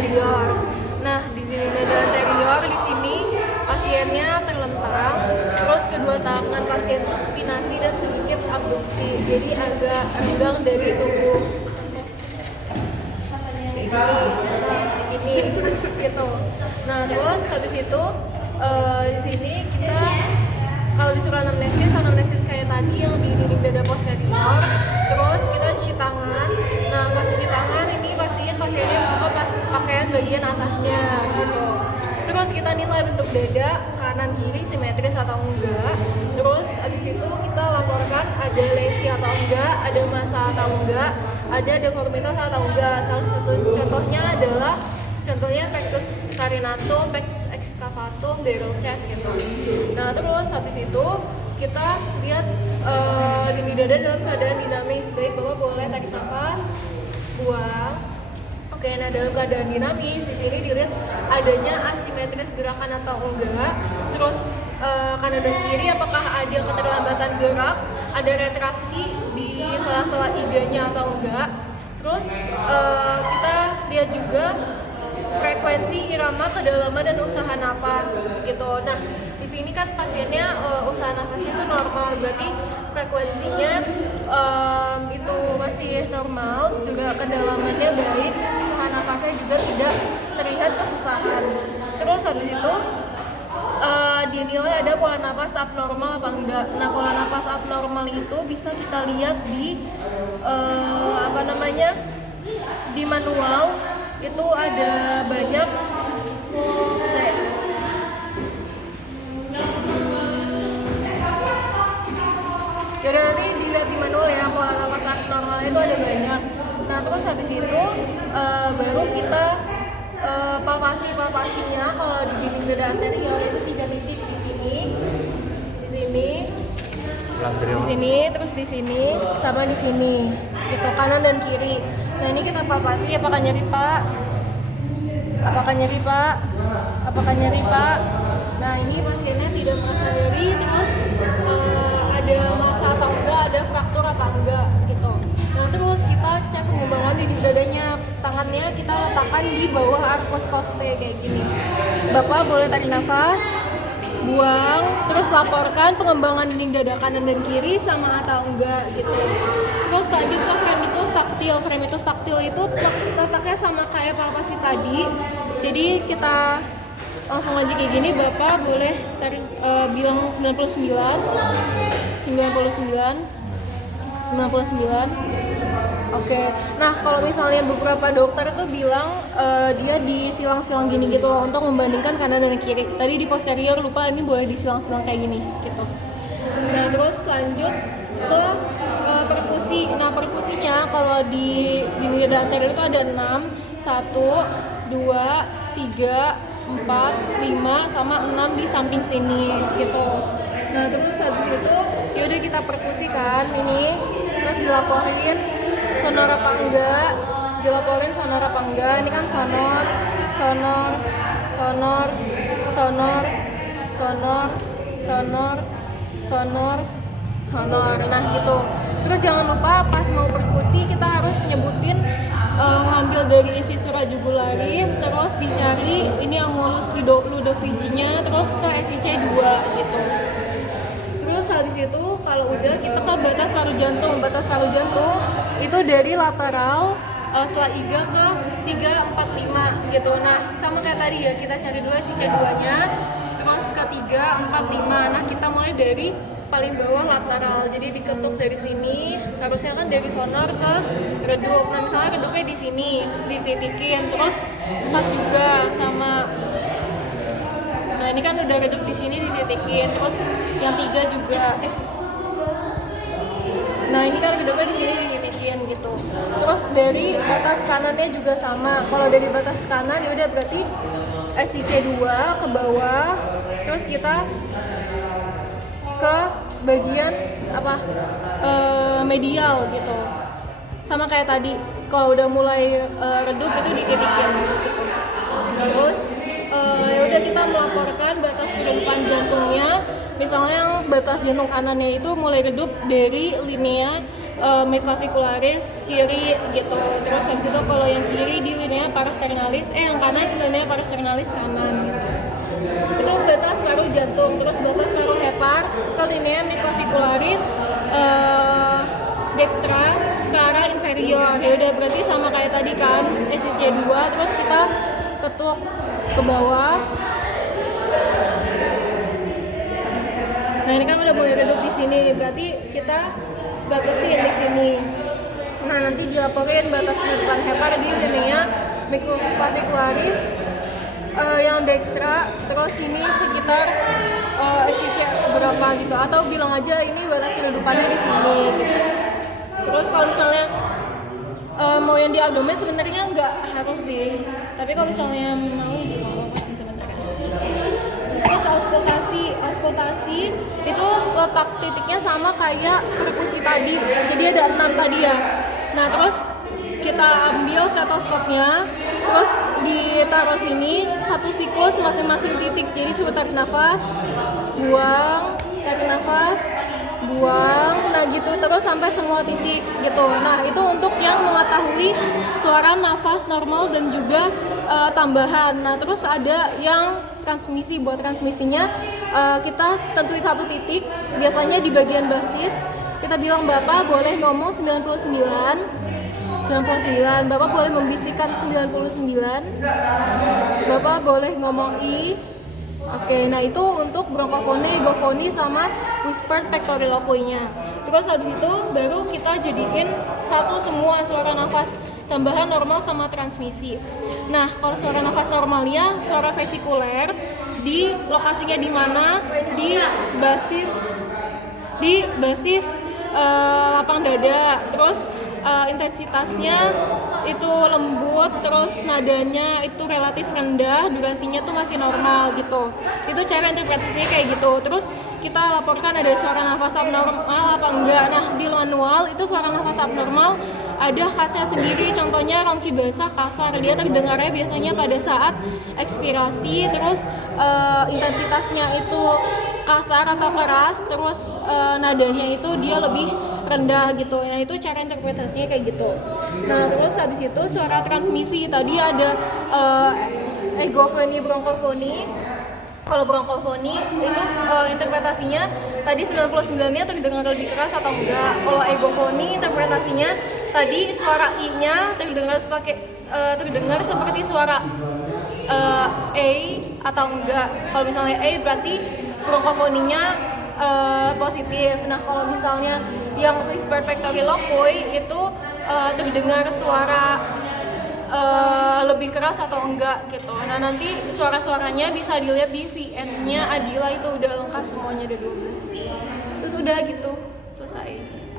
anterior. Nah, di dinding dada anterior di sini pasiennya terlentang, terus kedua tangan pasien itu supinasi dan sedikit abduksi, jadi agak renggang dari tubuh. Ini gitu. Nah, terus habis itu di sini kita kalau disuruh anamnesis kayak tadi yang di dinding dada posterior. Terus kita cuci tangan. Nah, pas cuci tangan ini pasiennya buka pakaian bagian atasnya gitu. Terus kita nilai bentuk dada kanan kiri simetris atau enggak. Terus abis itu kita laporkan ada lesi atau enggak, ada massa atau enggak, ada deformitas atau enggak. Salah satu contohnya pectus carinatum, pectus excavatum, barrel chest gitu. Nah, terus habis itu kita lihat dinding dada dalam keadaan dinamis. Baik, Bapak boleh tarik nafas, buang. Oke, nah dalam keadaan dinamis di sini dilihat adanya asimetris gerakan atau enggak. Terus kanan dan kiri apakah ada keterlambatan gerak, ada retraksi di sela-sela iganya atau enggak. Terus kita lihat juga frekuensi irama, kedalaman dan usaha napas gitu. Nah, di sini kan pasiennya usaha nafasnya itu normal, berarti frekuensinya itu masih normal, juga kedalamannya baik, usaha nafasnya juga tidak terlihat kesusahan. Terus habis itu dinilai ada pola napas abnormal apa enggak. Nah, pola napas abnormal itu bisa kita lihat di di manual itu ada banyak. Jadi nanti dilihat di manual ya, pola napas abnormal itu ada banyak. Nah, terus habis itu baru kita palpasinya. Kalau di dinding dada anterior itu 3 titik di sini, terus di sini, sama di sini, gitu, kanan dan kiri. Nah, ini kita palpasi, apakah nyeri Pak? Nah, ini pasiennya tidak merasa nyeri, terus ada massa atau enggak, ada fraktur apa enggak, gitu. Nah, terus kita cek pengembangan dinding dadanya. Tangannya kita letakkan di bawah arcus costae kayak gini. Bapak boleh tarik nafas, buang, terus laporkan pengembangan dinding dada kanan dan kiri sama atau enggak gitu. Terus lanjut ke fremitus taktil. Fremitus taktil itu letaknya sama kayak palpasi tadi. Jadi kita langsung aja kayak gini. Bapak boleh tarik bilang 99. Oke. Nah, kalau misalnya beberapa dokter itu bilang dia disilang-silang gini gitu loh untuk membandingkan kanan dan kiri. Tadi di posterior lupa, ini boleh disilang-silang kayak gini gitu. Nah, terus lanjut ke perkusi. Nah, perkusinya kalau di dada anterior itu ada 6, 1, 2, 3, 4, 5 sama 6 di samping sini gitu. Nah, terus habis itu yaudah kita perkusikan ini, terus dilaporin sonor apa enggak. Ini kan sonor. Nah, gitu. Terus jangan lupa pas mau perkusi kita harus nyebutin ngambil dari isi surat jugularis, terus dicari ini angulus ludovicinya, terus ke SIC 2 gitu. Terus habis itu kalau udah kita ke batas paru jantung. Batas paru jantung itu dari lateral setelah iga ke 3, 4, 5 gitu. Nah, sama kayak tadi ya, kita cari dulu SIC 2-nya, terus ke 3, 4, 5. Nah, kita mulai dari paling bawah lateral. Jadi diketuk dari sini, harusnya kan dari sonor ke redup. Nah, misalnya redupnya di sini, dititikin, terus 4 juga sama. Nah, ini kan udah redup di sini dititikin, terus yang 3 juga. Nah, ini kan redupnya di sini dititikin gitu. Terus dari batas kanannya juga sama. Kalau dari batas kanan ya udah berarti SIC 2 ke bawah, terus kita ke bagian medial gitu. Sama kayak tadi, kalau udah mulai redup itu dititikin gitu. Terus ya udah kita melaporkan batas keredupan jantungnya. Misalnya yang batas jantung kanannya itu mulai redup dari linea midclavicularis kiri gitu. Terus habis itu kalau yang kiri di linea parasternalis, yang kanan di linea parasternalis kanan gitu. Itu batas paru jantung. Terus batas paru hepar ke linea midclavicularis dextra ke arah inferior. Ya udah, berarti sama kayak tadi kan, SCC 2, terus kita ketuk ke bawah. Nah, ini kan udah mulai redup di sini, berarti kita batasin di sini. Nah, nanti dilaporin batas kedudukan hepar di linea midclavicularis yang dextra, terus ini sekitar SCC berapa gitu, atau bilang aja ini batas kedudukannya di sini gitu. Terus kalau misalnya mau yang di abdomen sebenarnya nggak harus sih, tapi kalau misalnya mau juga apa sih sebenarnya. Terus auskultasi itu letak titiknya sama kayak perkusi tadi, jadi ada 6 tadi ya. Nah, terus kita ambil stetoskopnya, terus ditaruh sini satu siklus masing-masing titik. Jadi coba tarik nafas, buang, tarik nafas, buang, nah gitu terus sampai semua titik gitu. Nah, itu untuk yang mengetahui suara nafas normal dan juga tambahan. Nah, terus ada yang transmisi. Buat transmisinya kita tentuin satu titik, biasanya di bagian basis. Kita bilang Bapak boleh ngomong 99, Bapak boleh membisikkan 99, Bapak boleh ngomong I. Oke, nah itu untuk bronkofoni, gofoni, sama whispered pectoriloquinya. Terus habis itu baru kita jadiin satu semua suara nafas tambahan normal sama transmisi. Nah, kalau suara nafas normalnya suara vesikuler, di lokasinya di mana? Di basis lapang dada. Terus intensitasnya itu lembut, terus nadanya itu relatif rendah, durasinya tuh masih normal gitu. Itu cara interpretasinya kayak gitu. Terus kita laporkan ada suara nafas abnormal apa enggak. Nah, di manual itu suara nafas abnormal ada khasnya sendiri, contohnya rongki basah kasar, dia terdengarnya biasanya pada saat ekspirasi, terus intensitasnya itu kasar atau keras, terus nadanya itu dia lebih rendah gitu. Nah, itu cara interpretasinya kayak gitu. Nah, terus habis itu suara transmisi tadi ada egofoni, bronkofoni. Kalau bronkofoni itu interpretasinya tadi 99-nya terdengar lebih keras atau enggak. Kalau egofoni interpretasinya tadi suara I-nya terdengar seperti suara A atau enggak. Kalau misalnya A berarti bronkofoninya positif. Nah, kalau misalnya yang whispered pectoriloquy itu terdengar suara lebih keras atau enggak gitu. Nah, nanti suara-suaranya bisa dilihat di VN-nya Adila, itu udah lengkap semuanya, ada 12. Terus udah gitu, selesai.